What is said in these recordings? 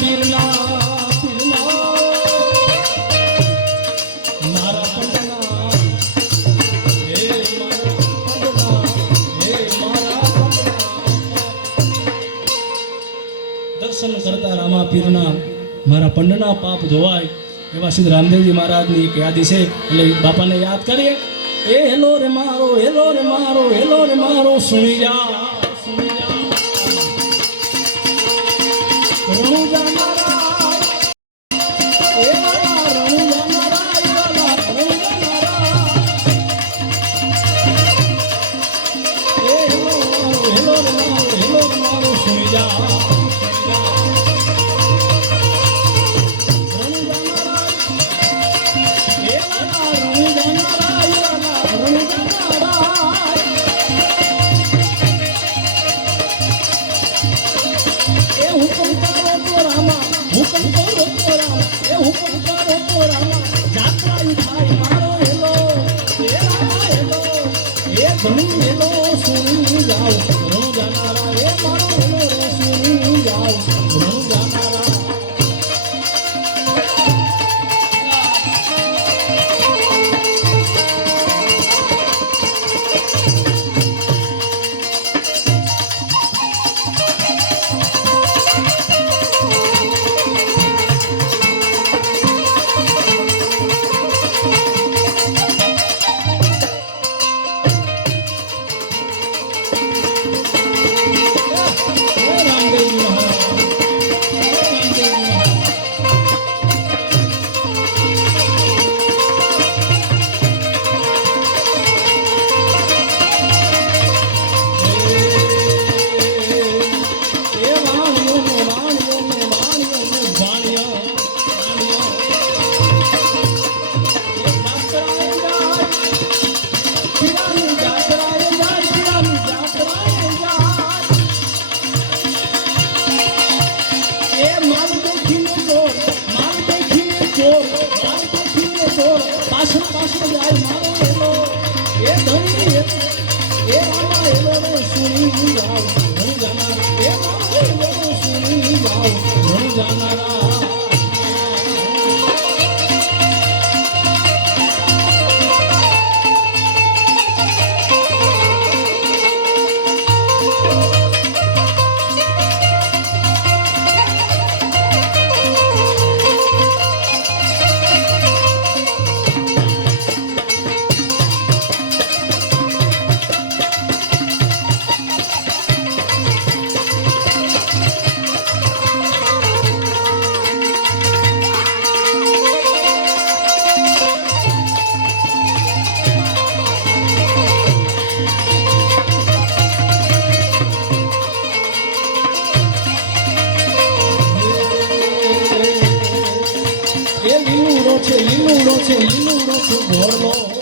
દર્શન કરતા રામા પીરના મારા પંડના પાપ ધોવાય એવા સિદ્ધ રામદેવજી મહારાજની એક યાદી છે. એટલે બાપાને યાદ કરીએ. એ હેલો રે મારો, હેલો રે મારો, હેલો રે મારો સુણી જા સુની લો સુની જાઓ છે લીલુડો છે લીલુડો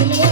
Thank you.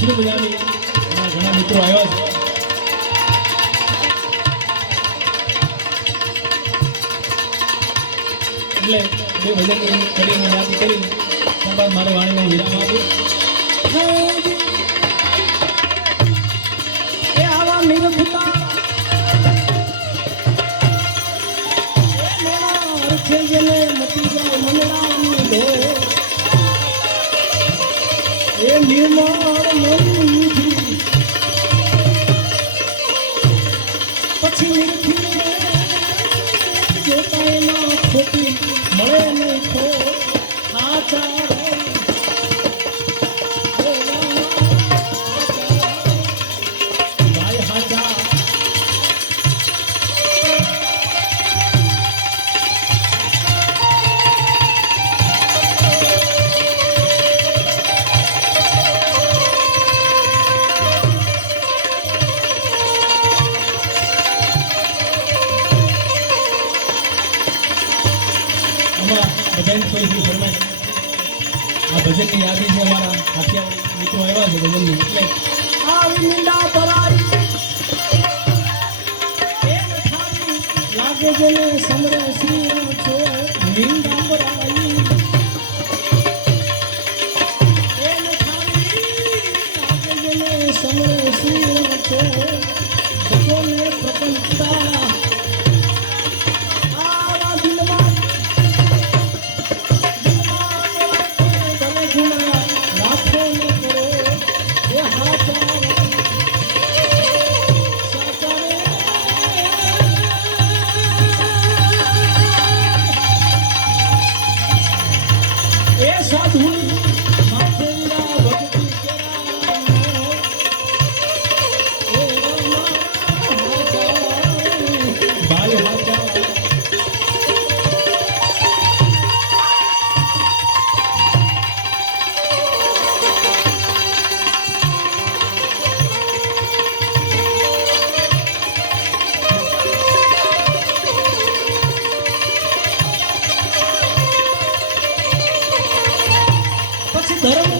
ખુશી મજાની ઘણા મિત્રો આવ્યા છે. એટલે બે ભજન કરીને કરી મારી વાણીને વિરામ આપ્યો ખોટી મળે નહીં ખો ખાતા Sambra, Sri தர்மம்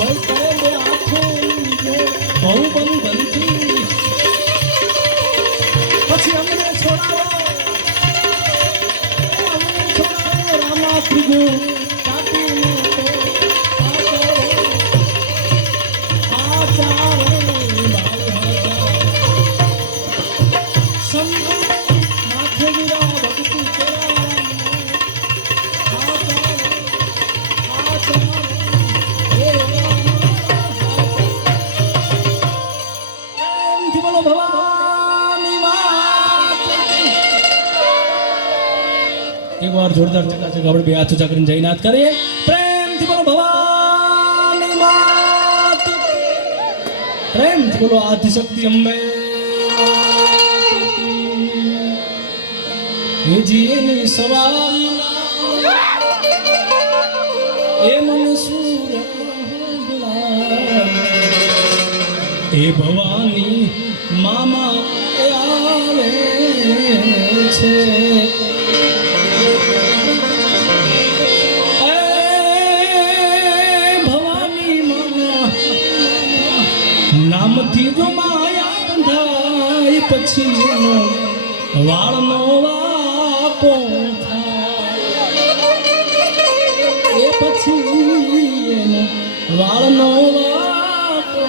Thank you. એકવાર જોરદાર ચકાચક આપણે બે હાથ ઊંચા કરીને જઈને હાથ કરીએ પ્રેમથી બોલો, ભવાની માત પ્રેમથી બોલો, આદિશક્તિ અંબે. જીની સવારી એ મને સૂર એ ભવાની મામા આવે છે. પછી એનો વાળનો વાપો એ પછી વાળનો વાપો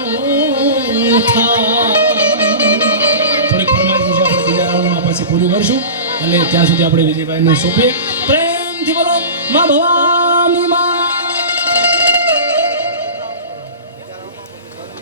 થોડીક ફરમાઈશ છે આપણે બીજા રાઉન્ડમાં પછી પૂરું કરશું. અને ત્યાં સુધી આપણે વિજયભાઈને સોંપીએ. પ્રેમથી બોલો, મા ભવાની મા